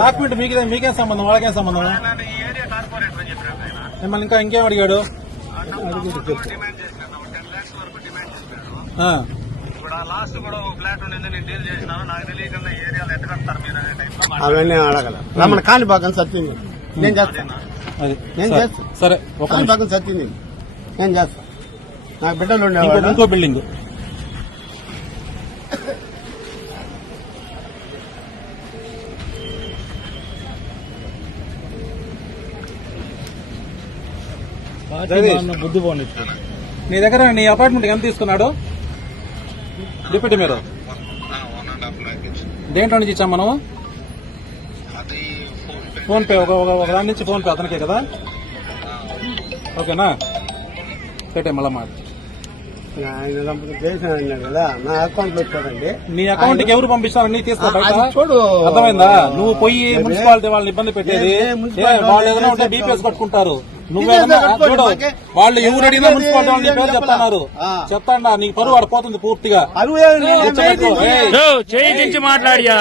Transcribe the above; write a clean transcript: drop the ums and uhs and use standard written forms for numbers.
Document మీకేం సంబంధం, వాళ్ళకేం సంబంధం? మిమ్మల్ని ఇంకా ఇంకేం అడిగాడు? అవన్నీ అడగల రమ్మని కాణిపాకం సత్యం నేను చేస్తాను. నేను చేస్తాను. సరే, కాణిపాకం సత్యం నేను చేస్తాను. నాకు బిడ్డలు ఉండేవాళ్ళు. ఇంకో బిల్డింగ్ బుద్ధి బాగుంది. నీ దగ్గర నీ అపార్ట్మెంట్ ఎంత తీసుకున్నాడు డిప్యూటీ మీరు? దేంట్లో నుంచి ఇచ్చాం మనం? Phone pay. ఒక దాని నుంచి ఫోన్ పే అతనికే కదా? ఓకేనా, పెట్టే మళ్ళా మాట. కదా నా అకౌంట్ లో ఇచ్చాడండి. నీ అకౌంట్ కి ఎవరు పంపిస్తారు? నీ తీసుకో చూడు. అర్థమైందా? నువ్వు పోయి మున్సిపాలిటీ వాళ్ళని ఇబ్బంది పెట్టేది. వాళ్ళు ఏదైనా ఉంటే డిపిఎస్ కట్టుకుంటారు. నువ్వేదన్నా చూడు, వాళ్ళు ఎవరు అడిగినా మున్సిపాలిటీ వాళ్ళు నీ పేరు చెప్తున్నారు. చెప్తాడా? నీకు పరువు ఆడిపోతుంది పూర్తిగా. చేయించి మాట్లాడియా